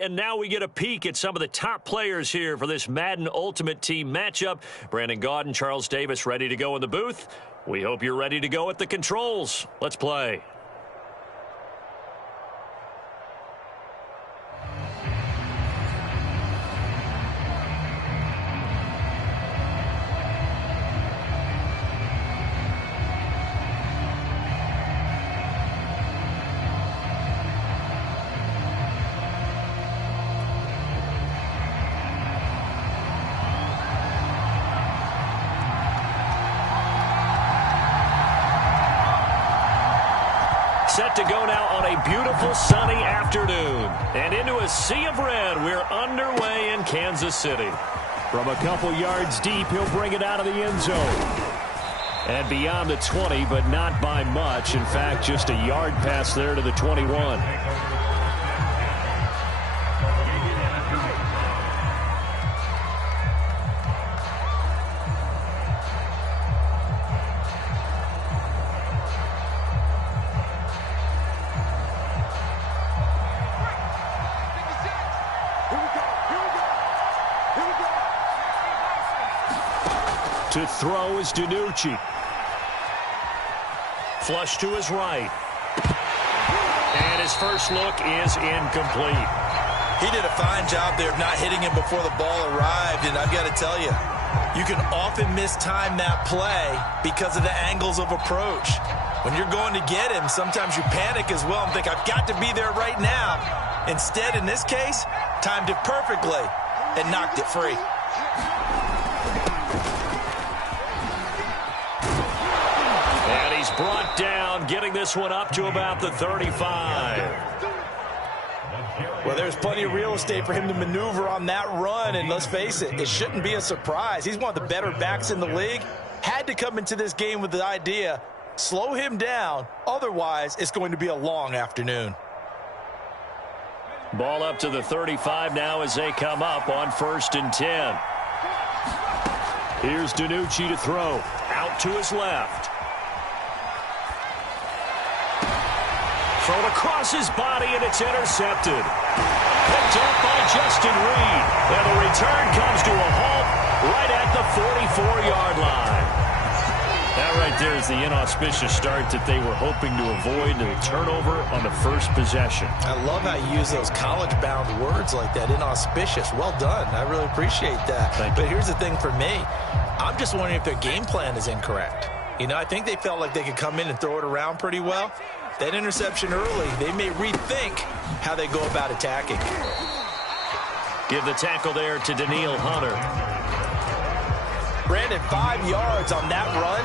And now we get a peek at some of the top players here for this Madden Ultimate Team matchup. Brandon Gaudin, Charles Davis ready to go in the booth. We hope you're ready to go at the controls. Let's play. Set to go now on a beautiful sunny afternoon. And into a sea of red, we're underway in Kansas City. From a couple yards deep, he'll bring it out of the end zone. And beyond the 20, but not by much. In fact, just a yard pass there to the 21. To throw is DiNucci. Flush to his right. And his first look is incomplete. He did a fine job there of not hitting him before the ball arrived, and I've got to tell you, you can often mistime that play because of the angles of approach. When you're going to get him, sometimes you panic as well and think, I've got to be there right now. Instead, in this case, timed it perfectly and knocked it free. And he's brought down, getting this one up to about the 35. Well, there's plenty of real estate for him to maneuver on that run, and let's face it, it shouldn't be a surprise. He's one of the better backs in the league. Had to come into this game with the idea, slow him down, otherwise it's going to be a long afternoon. Ball up to the 35 now as they come up on 1st and 10. Here's DiNucci to throw. Out to his left. Thrown across his body, and it's intercepted. Picked up by Justin Reed. And the return comes to a halt right at the 44-yard line. That right there is the inauspicious start that they were hoping to avoid, and a turnover on the first possession. I love how you use those college-bound words like that, inauspicious. Well done. I really appreciate that. But here's the thing for me. I'm just wondering if their game plan is incorrect. You know, I think they felt like they could come in and throw it around pretty well. That interception early, they may rethink how they go about attacking. Give the tackle there to Daniil Hunter. Brandon, 5 yards on that run.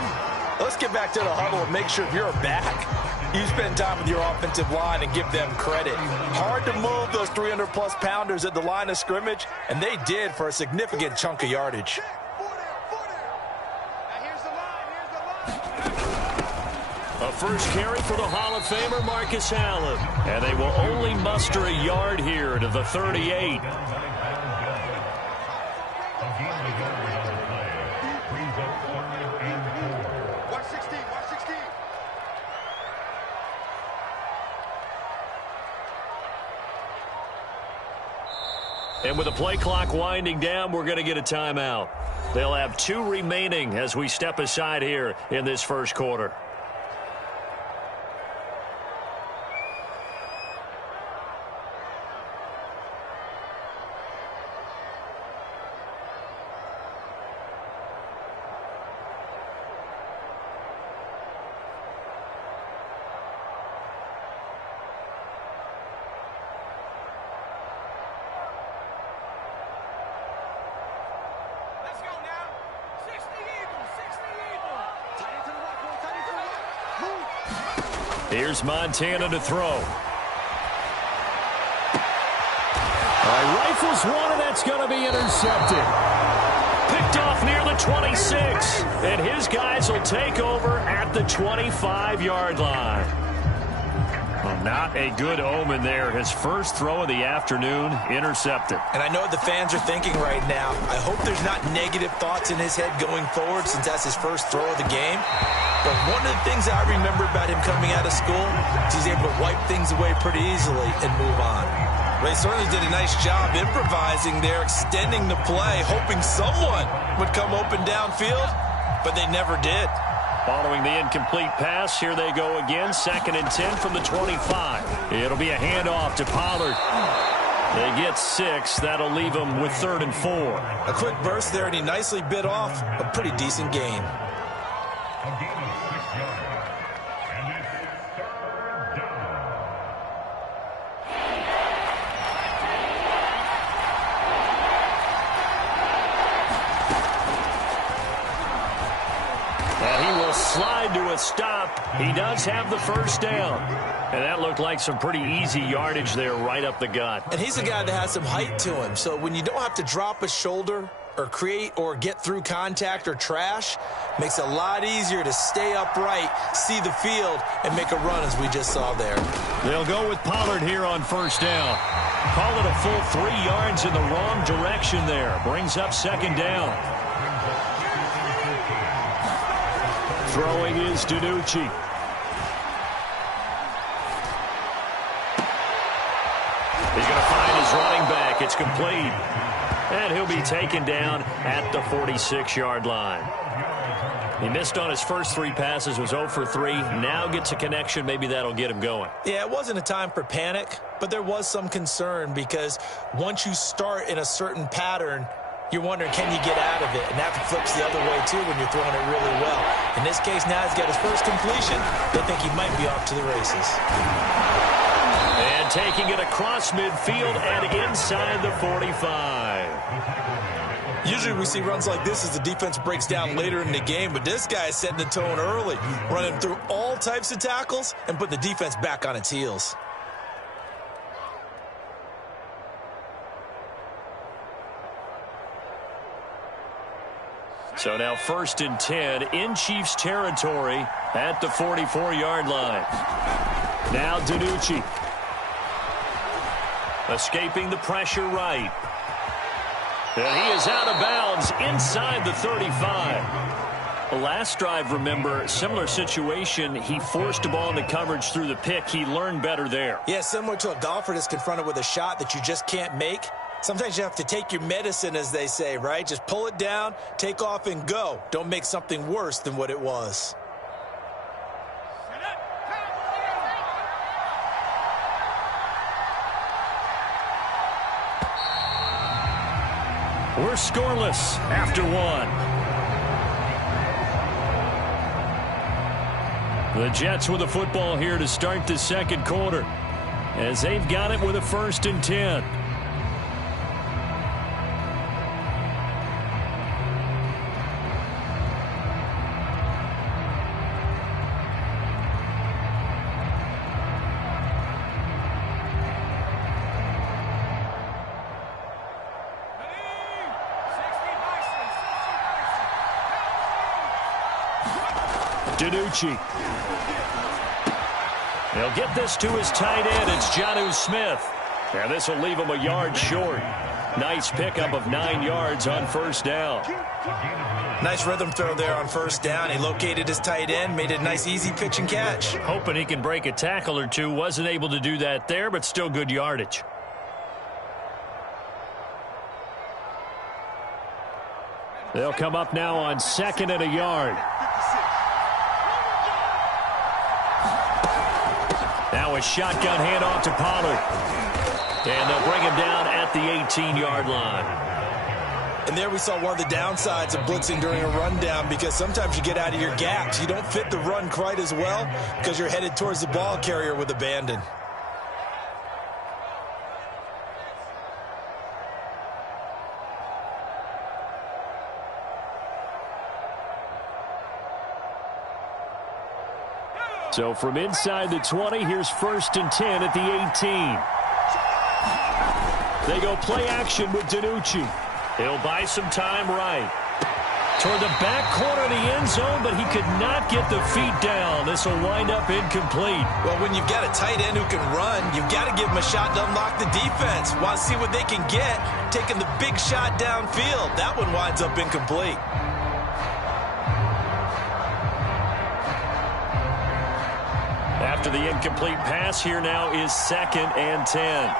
Let's get back to the huddle and make sure if you're a back, you spend time with your offensive line and give them credit. Hard to move those 300-plus pounders at the line of scrimmage, and they did for a significant chunk of yardage. A first carry for the Hall of Famer Marcus Allen. And they will only muster a yard here to the 38. And with the play clock winding down, we're going to get a timeout. They'll have 2 remaining as we step aside here in this first quarter. Here's Montana to throw. Rifles one, and that's going to be intercepted. Picked off near the 26. And his guys will take over at the 25-yard line. Well, not a good omen there. His first throw of the afternoon, intercepted. And I know what the fans are thinking right now. I hope there's not negative thoughts in his head going forward since that's his first throw of the game. But one of the things I remember about him coming out of school is he's able to wipe things away pretty easily and move on. Well, he certainly did a nice job improvising there, extending the play, hoping someone would come open downfield, but they never did. Following the incomplete pass, here they go again. 2nd and 10 from the 25. It'll be a handoff to Pollard. They get 6. That'll leave them with 3rd and 4. A quick burst there, and he nicely bit off a pretty decent gain. Slide to a stop. He does have the first down. And that looked like some pretty easy yardage there right up the gut. And he's a guy that has some height to him. So when you don't have to drop a shoulder or create or get through contact or trash, makes it a lot easier to stay upright, see the field, and make a run as we just saw there. They'll go with Pollard here on 1st down. Call it a full 3 yards in the wrong direction there. Brings up 2nd down. Throwing is DiNucci. He's going to find his running back. It's complete. And he'll be taken down at the 46-yard line. He missed on his first 3 passes, was 0 for 3. Now gets a connection. Maybe that'll get him going. Yeah, it wasn't a time for panic, but there was some concern because once you start in a certain pattern, you're wondering, can you get out of it? And that flips the other way, too, when you're throwing it really well. In this case, now he's got his first completion. They think he might be off to the races. And taking it across midfield and inside the 45. Usually we see runs like this as the defense breaks down later in the game, but this guy is setting the tone early, running through all types of tackles and putting the defense back on its heels. So now 1st and 10 in Chiefs territory at the 44-yard line. Now DiNucci. Escaping the pressure right. And he is out of bounds inside the 35. The last drive, remember, similar situation. He forced a ball into coverage through the pick. He learned better there. Yeah, similar to a golfer that's confronted with a shot that you just can't make. Sometimes you have to take your medicine, as they say, right? Just pull it down, take off, and go. Don't make something worse than what it was. We're scoreless after 1. The Jets with the football here to start the 2nd quarter, as they've got it with a 1st and 10. DiNucci. He'll get this to his tight end. It's Jonnu Smith. And this will leave him a yard short. Nice pickup of 9 yards on 1st down. Nice rhythm throw there on 1st down. He located his tight end, made it a nice easy pitch and catch. Hoping he can break a tackle or two. Wasn't able to do that there, but still good yardage. They'll come up now on 2nd and a yard. Now a shotgun handoff to Pollard. And they'll bring him down at the 18-yard line. And there we saw one of the downsides of blitzing during a rundown, because sometimes you get out of your gaps. You don't fit the run quite as well because you're headed towards the ball carrier with abandon. So from inside the 20, here's 1st and 10 at the 18. They go play action with DiNucci. He'll buy some time right. Toward the back corner of the end zone, but he could not get the feet down. This will wind up incomplete. Well, when you've got a tight end who can run, you've got to give him a shot to unlock the defense. Want to see what they can get, taking the big shot downfield. That one winds up incomplete. After the incomplete pass, here now is 2nd and 10.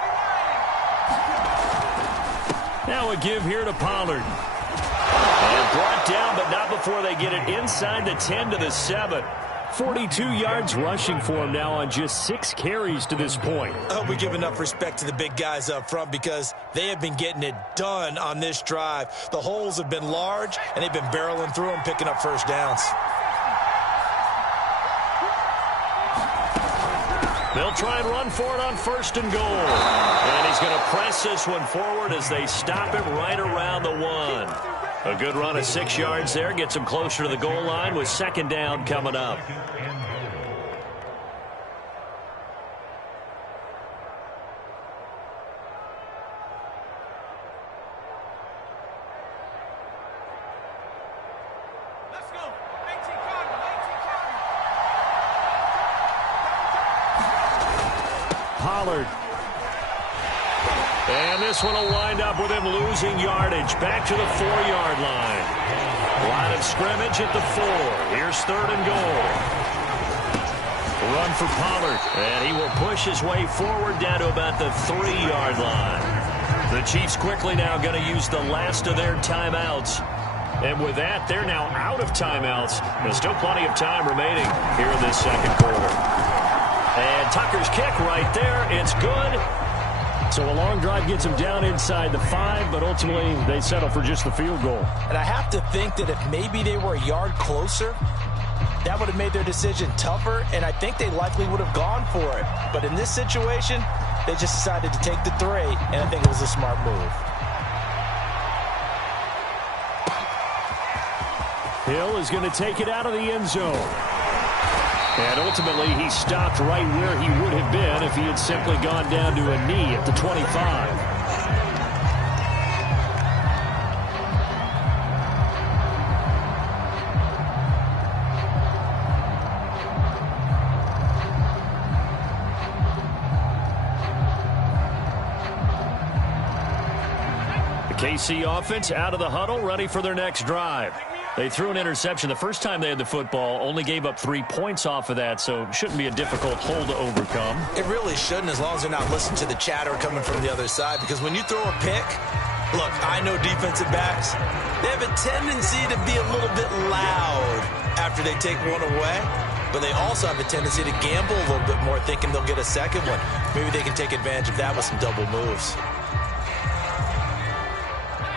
Now a give here to Pollard. And brought down, but not before they get it inside the 10 to the 7. 42 yards rushing for him now on just 6 carries to this point. I hope we give enough respect to the big guys up front because they have been getting it done on this drive. The holes have been large, and they've been barreling through them, picking up first downs. They'll try and run for it on 1st and goal. And he's going to press this one forward as they stop him right around the 1. A good run of 6 yards there. Gets him closer to the goal line with 2nd down coming up. Let's go. 18 Cardinal, 18 Cardinal. Pollard. And this one will wind up with him losing yardage. Back to the 4-yard line. Line of scrimmage at the 4. Here's 3rd and goal. Run for Pollard. And he will push his way forward down to about the 3-yard line. The Chiefs quickly now going to use the last of their timeouts. And with that, they're now out of timeouts. There's still plenty of time remaining here in this 2nd quarter. And Tucker's kick right there. It's good. So a long drive gets them down inside the 5, but ultimately they settle for just the field goal. And I have to think that if maybe they were a yard closer, that would have made their decision tougher, and I think they likely would have gone for it. But in this situation, they just decided to take the 3, and I think it was a smart move. Hill is going to take it out of the end zone. And ultimately, he stopped right where he would have been if he had simply gone down to a knee at the 25. The KC offense out of the huddle, ready for their next drive. They threw an interception the first time they had the football, only gave up 3 points off of that, so it shouldn't be a difficult hole to overcome. It really shouldn't, as long as they're not listening to the chatter coming from the other side, because when you throw a pick, look, I know defensive backs, they have a tendency to be a little bit loud after they take one away, but they also have a tendency to gamble a little bit more, thinking they'll get a second one. Maybe they can take advantage of that with some double moves.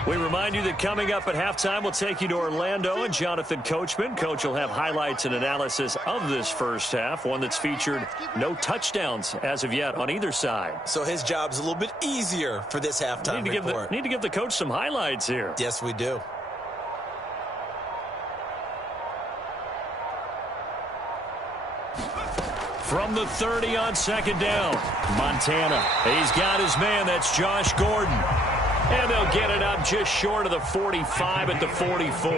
We remind you that coming up at halftime, we'll take you to Orlando and Jonathan Coachman. Coach will have highlights and analysis of this first half, one that's featured no touchdowns as of yet on either side. So his job's a little bit easier for this halftime report. Need to give the coach some highlights here. Yes, we do. From the 30 on 2nd down, Montana. He's got his man. That's Josh Gordon. And they'll get it up just short of the 45 at the 44.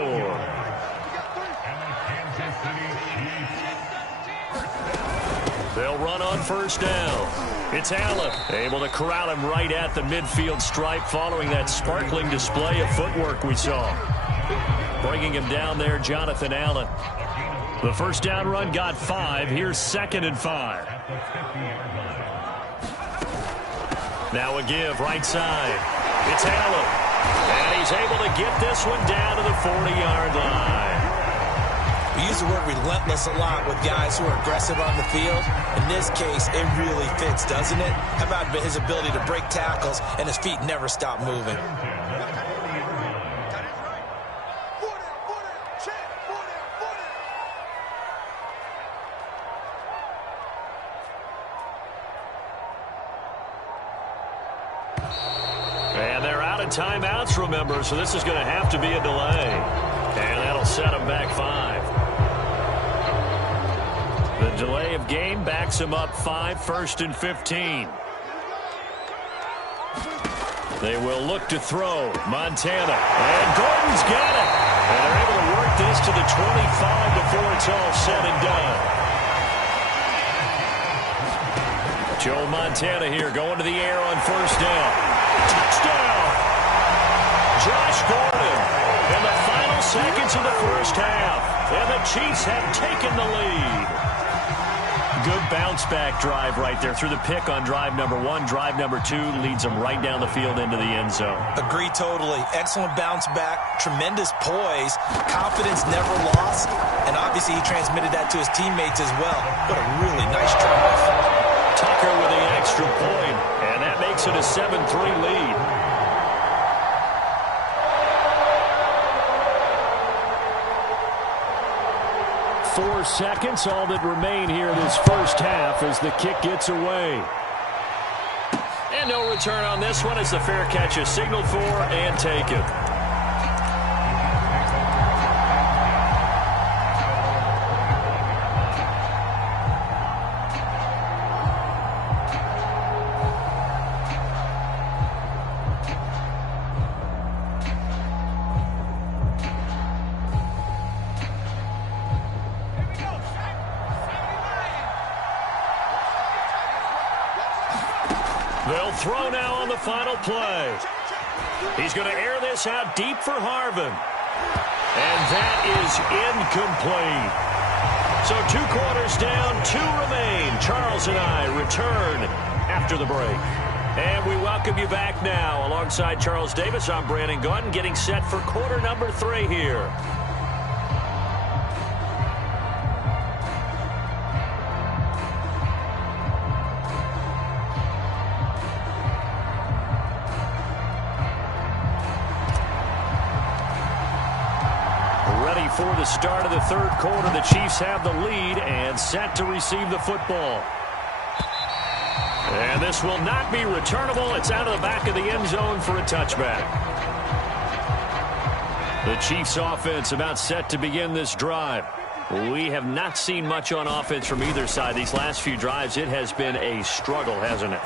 They'll run on 1st down. It's Allen, able to corral him right at the midfield stripe following that sparkling display of footwork we saw. Bringing him down there, Jonathan Allen. The 1st down run got 5. Here's 2nd and 5. Now a give right side. It's Allen. And he's able to get this one down to the 40-yard line. We use the word relentless a lot with guys who are aggressive on the field. In this case, it really fits, doesn't it? How about his ability to break tackles and his feet never stop moving? And they're out of timeouts, remember, so this is going to have to be a delay. And that'll set them back 5. The delay of game backs them up 5, 1st and 15. They will look to throw. Montana. And Gordon's got it. And they're able to work this to the 25 before it's all said and done. Joe Montana here going to the air on 1st down. Touchdown! Josh Gordon in the final seconds of the 1st half. And the Chiefs have taken the lead. Good bounce-back drive right there. Through the pick on drive number 1. Drive number 2 leads them right down the field into the end zone. Agree totally. Excellent bounce back. Tremendous poise. Confidence never lost. And obviously he transmitted that to his teammates as well. What a really nice drive. Tucker with the extra point. And that makes it a 7-3 lead. 4 seconds, all that remain here in this first half as the kick gets away. And no return on this one as the fair catch is signaled for and taken. They'll throw now on the final play. He's going to air this out deep for Harvin. And that is incomplete. So 2 quarters down, 2 remain. Charles and I return after the break. And we welcome you back now. Alongside Charles Davis, I'm Brandon Gaudin, getting set for quarter number 3 here. For the start of the third quarter, the Chiefs have the lead and set to receive the football. And this will not be returnable. It's out of the back of the end zone for a touchback. The Chiefs offense about set to begin this drive. We have not seen much on offense from either side. These last few drives, it has been a struggle, hasn't it?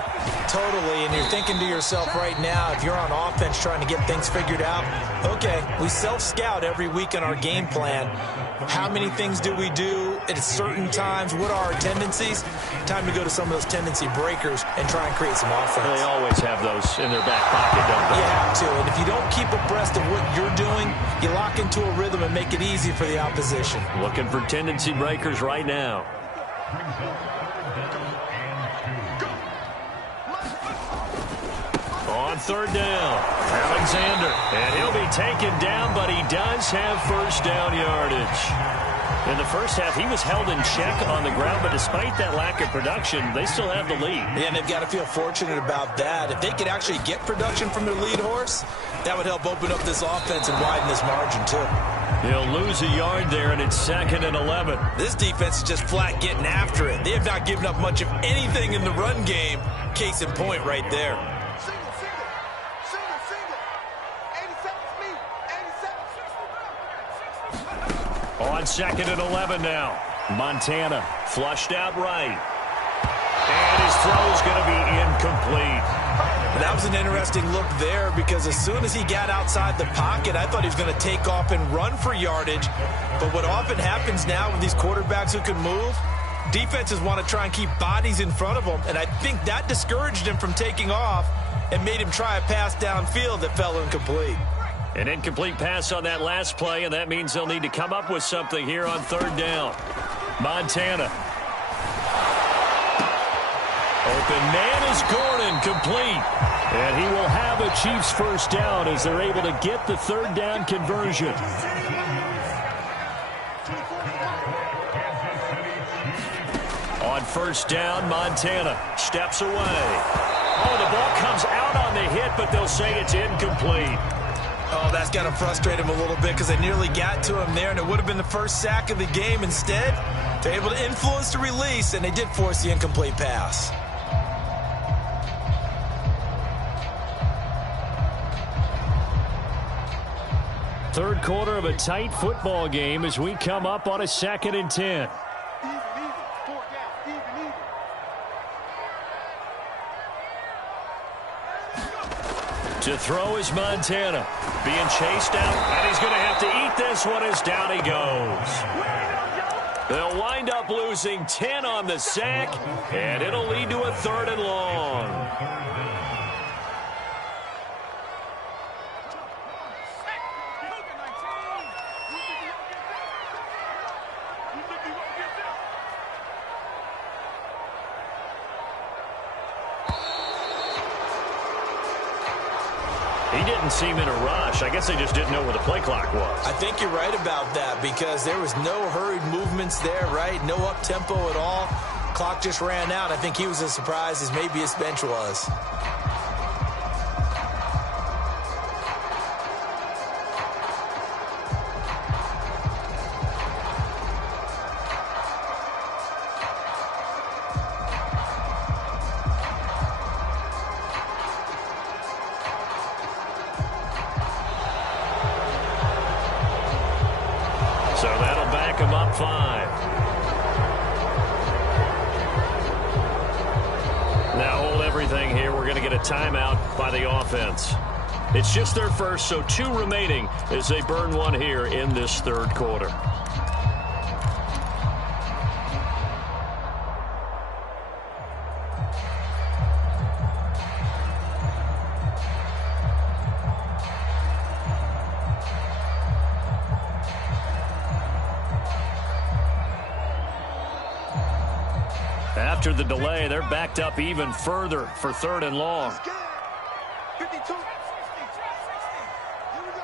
Totally, and you're thinking to yourself right now, if you're on offense trying to get things figured out, okay, we self-scout every week in our game plan. How many things do we do at certain times? What are our tendencies? Time to go to some of those tendency breakers and try and create some offense. They always have those in their back pocket, don't they? You have to, and if you don't keep abreast of what you're doing, you lock into a rhythm and make it easy for the opposition. Looking for tendency breakers right now. On third down, Alexander. And he'll be taken down, but he does have first down yardage. In the first half, he was held in check on the ground, but despite that lack of production, they still have the lead. Yeah, and they've got to feel fortunate about that. If they could actually get production from their lead horse, that would help open up this offense and widen this margin, too. He'll lose a yard there, and it's 2nd and 11. This defense is just flat getting after it. They have not given up much of anything in the run game. Case in point right there. On 2nd and 11 now. Montana flushed out right. And his throw's going to be incomplete. That was an interesting look there because as soon as he got outside the pocket, I thought he was going to take off and run for yardage. But what often happens now with these quarterbacks who can move, defenses want to try and keep bodies in front of them. And I think that discouraged him from taking off and made him try a pass downfield that fell incomplete. An incomplete pass on that last play, and that means they'll need to come up with something here on third down. Montana. Open man is Gordon, complete. And he will have a Chiefs first down as they're able to get the third down conversion. On first down, Montana steps away. Oh, the ball comes out on the hit, but they'll say it's incomplete. Oh, that's got to frustrate him a little bit because they nearly got to him there, and it would have been the first sack of the game. Instead, they're able to influence the release, and they did force the incomplete pass. Third quarter of a tight football game as we come up on a 2nd and 10. To throw is Montana. Being chased out, and he's going to have to eat this one as down he goes. They'll wind up losing 10 on the sack, and it'll lead to a 3rd and long. He didn't seem in a rush. I guess they just didn't know where the play clock was. I think you're right about that because there was no hurried movements there, right? No up-tempo at all. Clock just ran out. I think he was as surprised as maybe his bench was. So that'll back him up 5. Now hold everything here. We're going to get a timeout by the offense. It's just their first, so 2 remaining as they burn one here in this third quarter. After the delay, they're backed up even further for 3rd and long. 52. 60. Here we go.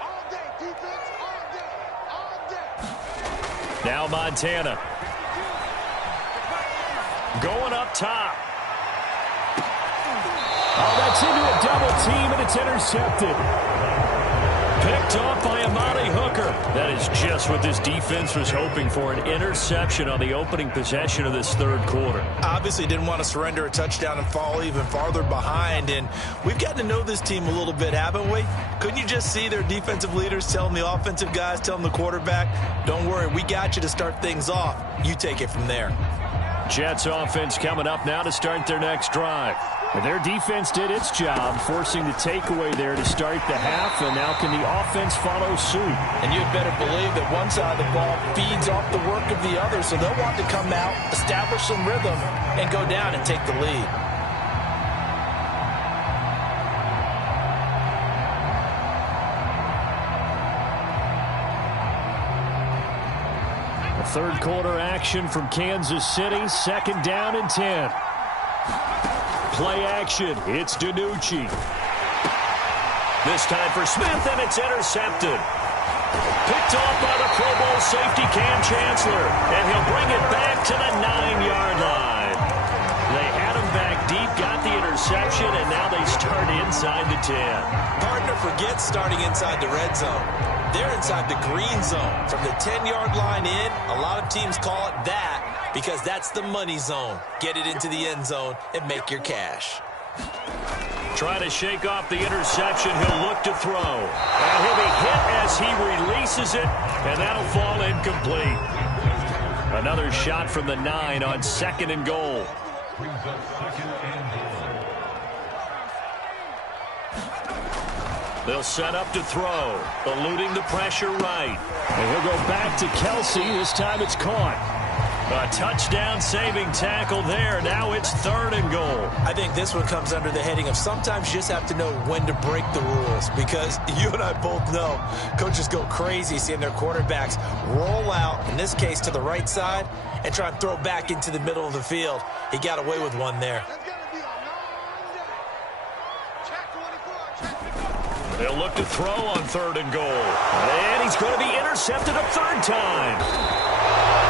All day. Defense all day. Now Montana. Going up top. Oh, that's into a double team, and it's intercepted. Picked off by Amani Hooker. That is just what this defense was hoping for, an interception on the opening possession of this third quarter. Obviously didn't want to surrender a touchdown and fall even farther behind, and we've gotten to know this team a little bit, haven't we? Couldn't you just see their defensive leaders telling the offensive guys, telling the quarterback, don't worry, we got you to start things off. You take it from there. Jets offense coming up now to start their next drive. And their defense did its job, forcing the takeaway there to start the half, and now can the offense follow suit? And you'd better believe that one side of the ball feeds off the work of the other, so they'll want to come out, establish some rhythm, and go down and take the lead. The third quarter action from Kansas City, 2nd down and 10. Play action, it's DiNucci. This time for Smith, and it's intercepted. Picked off by the Pro Bowl safety Cam Chancellor, and he'll bring it back to the 9-yard line. They had him back deep, got the interception, and now they start inside the 10. Partner forgets starting inside the red zone. They're inside the green zone. From the 10-yard line in, a lot of teams call it that because that's the money zone. Get it into the end zone and make your cash. Try to shake off the interception. He'll look to throw. And he'll be hit as he releases it, and that'll fall incomplete. Another shot from the 9 on 2nd and goal. They'll set up to throw, eluding the pressure right. And he'll go back to Kelsey. This time it's caught. A touchdown-saving tackle there. Now it's 3rd and goal. I think this one comes under the heading of sometimes you just have to know when to break the rules, because you and I both know coaches go crazy seeing their quarterbacks roll out, in this case to the right side, and try and throw back into the middle of the field. He got away with one there. They'll look to throw on 3rd and goal. And he's going to be intercepted a 3rd time.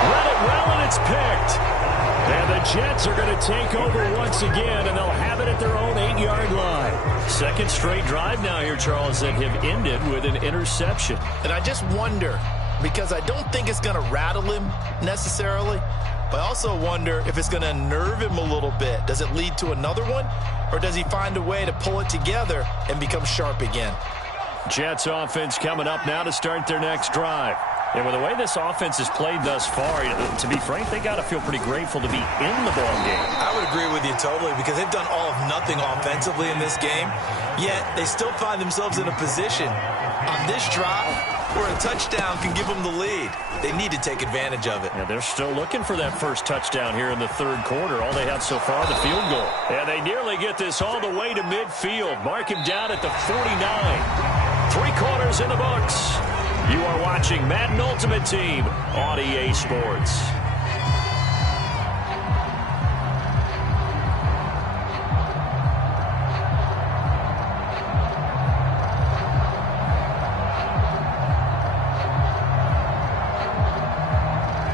Read it well, and it's picked. And the Jets are going to take over once again, and they'll have it at their own 8-yard line. 2nd straight drive now here, Charles, that have ended with an interception. And I just wonder, because I don't think it's going to rattle him necessarily, but I also wonder if it's going to unnerve him a little bit. Does it lead to another one, or does he find a way to pull it together and become sharp again? Jets offense coming up now to start their next drive. And with the way this offense has played thus far, to be frank, they got to feel pretty grateful to be in the ball game. I would agree with you totally, because they've done all of nothing offensively in this game, yet they still find themselves in a position on this drive where a touchdown can give them the lead. They need to take advantage of it. And they're still looking for that first touchdown here in the 3rd quarter. All they have so far, the field goal. And they nearly get this all the way to midfield. Mark him down at the 49. 3 quarters in the books. You are watching Madden Ultimate Team on EA Sports.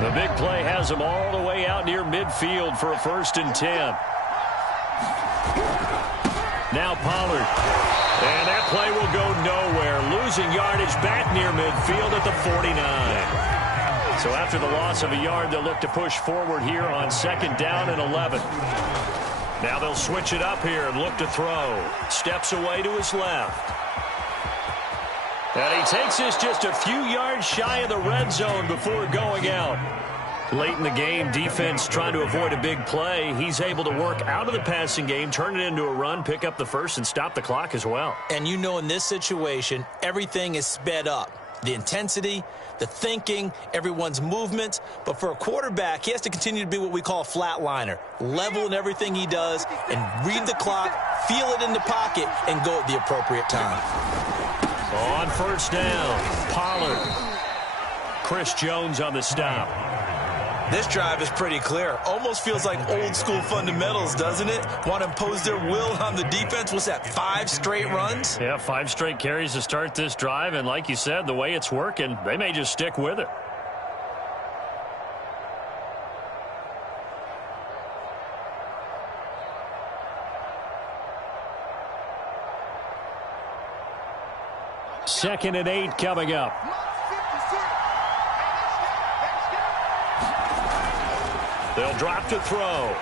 The big play has him all the way out near midfield for a 1st and 10. Now Pollard. And that play will go nowhere. Losing yardage back near midfield at the 49. So after the loss of a yard, they'll look to push forward here on 2nd down and 11. Now they'll switch it up here and look to throw. Steps away to his left. And he takes this just a few yards shy of the red zone before going out. Late in the game, defense trying to avoid a big play. He's able to work out of the passing game, turn it into a run, pick up the first, and stop the clock as well. And you know in this situation, everything is sped up. The intensity, the thinking, everyone's movement. But for a quarterback, he has to continue to be what we call a flatliner. Level in everything he does and read the clock, feel it in the pocket, and go at the appropriate time. On 1st down, Pollard. Chris Jones on the stop. This drive is pretty clear. Almost feels like old school fundamentals, doesn't it? Want to impose their will on the defense. What's that, 5 straight runs? Yeah, 5 straight carries to start this drive. And like you said, the way it's working, they may just stick with it. Second and 8 coming up. They'll drop to throw.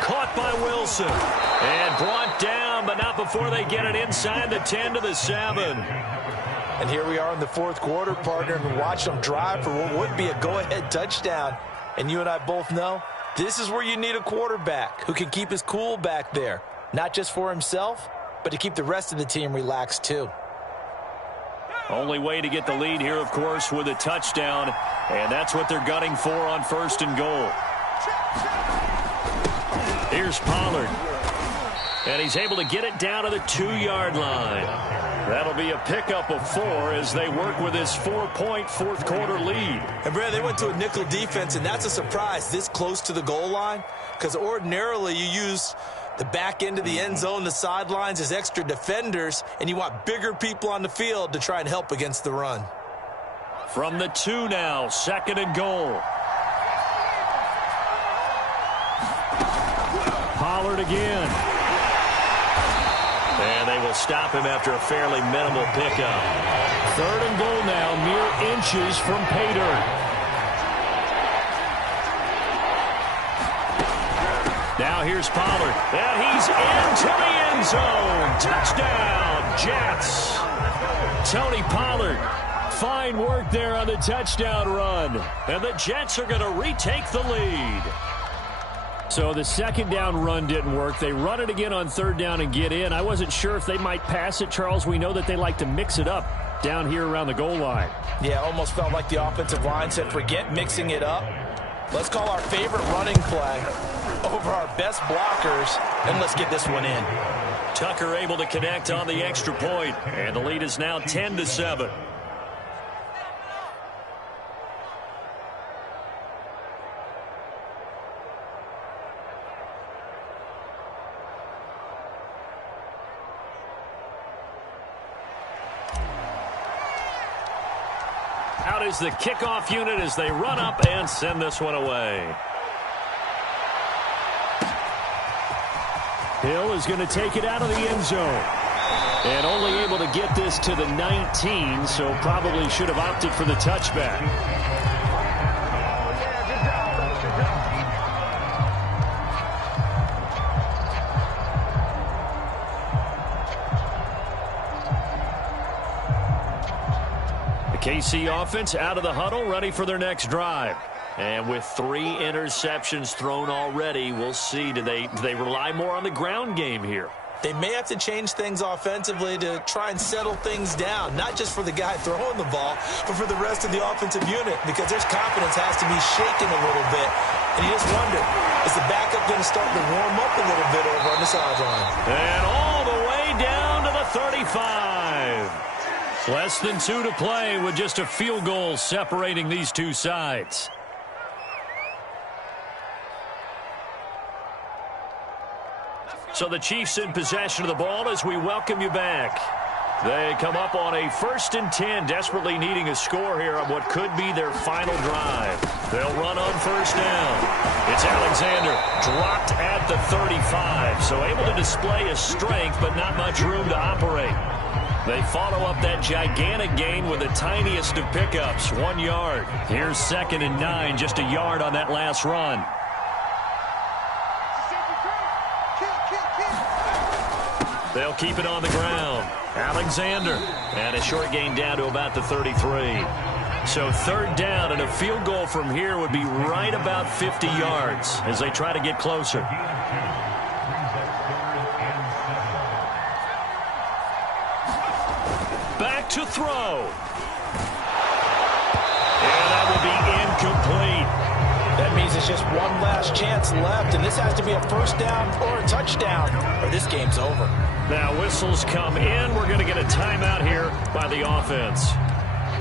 Caught by Wilson. And brought down, but not before they get it inside the 10 to the 7. And here we are in the 4th quarter, partner, and watch them drive for what would be a go-ahead touchdown. And you and I both know this is where you need a quarterback who can keep his cool back there. Not just for himself, but to keep the rest of the team relaxed too. Only way to get the lead here, of course, with a touchdown. And that's what they're gunning for on 1st and goal. Here's Pollard. And he's able to get it down to the 2-yard line. That'll be a pickup of 4 as they work with this 4-point 4th quarter lead. And Brad, they went to a nickel defense, and that's a surprise this close to the goal line. Because ordinarily you use the back end of the end zone, the sidelines as extra defenders, and you want bigger people on the field to try and help against the run. From the 2 now, 2nd and goal. Pollard again. And they will stop him after a fairly minimal pickup. 3rd and goal now, mere inches from pay dirt. Now here's Pollard. And he's into the end zone. Touchdown, Jets. Tony Pollard. Fine work there on the touchdown run. And the Jets are going to retake the lead. So the 2nd down run didn't work. They run it again on 3rd down and get in. I wasn't sure if they might pass it, Charles. We know that they like to mix it up down here around the goal line. Yeah, almost felt like the offensive line said, forget mixing it up. Let's call our favorite running play over our best blockers, and let's get this one in. Tucker able to connect on the extra point, and the lead is now 10-7. Out is the kickoff unit as they run up and send this one away. Hill is going to take it out of the end zone. And only able to get this to the 19, so probably should have opted for the touchback. The KC offense out of the huddle, ready for their next drive. And with 3 interceptions thrown already, we'll see. Do they rely more on the ground game here? They may have to change things offensively to try and settle things down, not just for the guy throwing the ball, but for the rest of the offensive unit, because their confidence has to be shaken a little bit. And you just wonder, is the backup going to start to warm up a little bit over on the sideline? And all the way down to the 35. Less than 2 to play with just a field goal separating these two sides. So the Chiefs in possession of the ball as we welcome you back. They come up on a 1st and 10, desperately needing a score here on what could be their final drive. They'll run on 1st down. It's Alexander, dropped at the 35, so able to display his strength, but not much room to operate. They follow up that gigantic gain with the tiniest of pickups, 1 yard. Here's 2nd and 9, just a yard on that last run. They'll keep it on the ground. Alexander, and a short gain down to about the 33. So 3rd down, and a field goal from here would be right about 50 yards as they try to get closer. Back to throw. And that will be incomplete. That means it's just one last chance left, and this has to be a 1st down or a touchdown, or this game's over. Now whistles come in. We're going to get a timeout here by the offense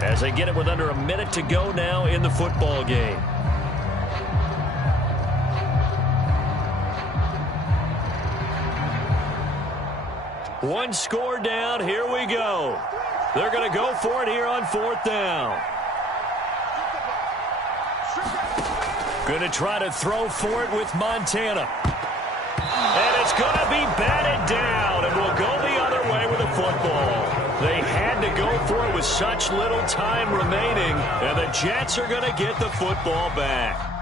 as they get it with under a minute to go now in the football game. One score down. Here we go. They're going to go for it here on 4th down. Going to try to throw for it with Montana. And it's going to be batted down, and will go the other way with the football. They had to go for it with such little time remaining, and the Jets are going to get the football back.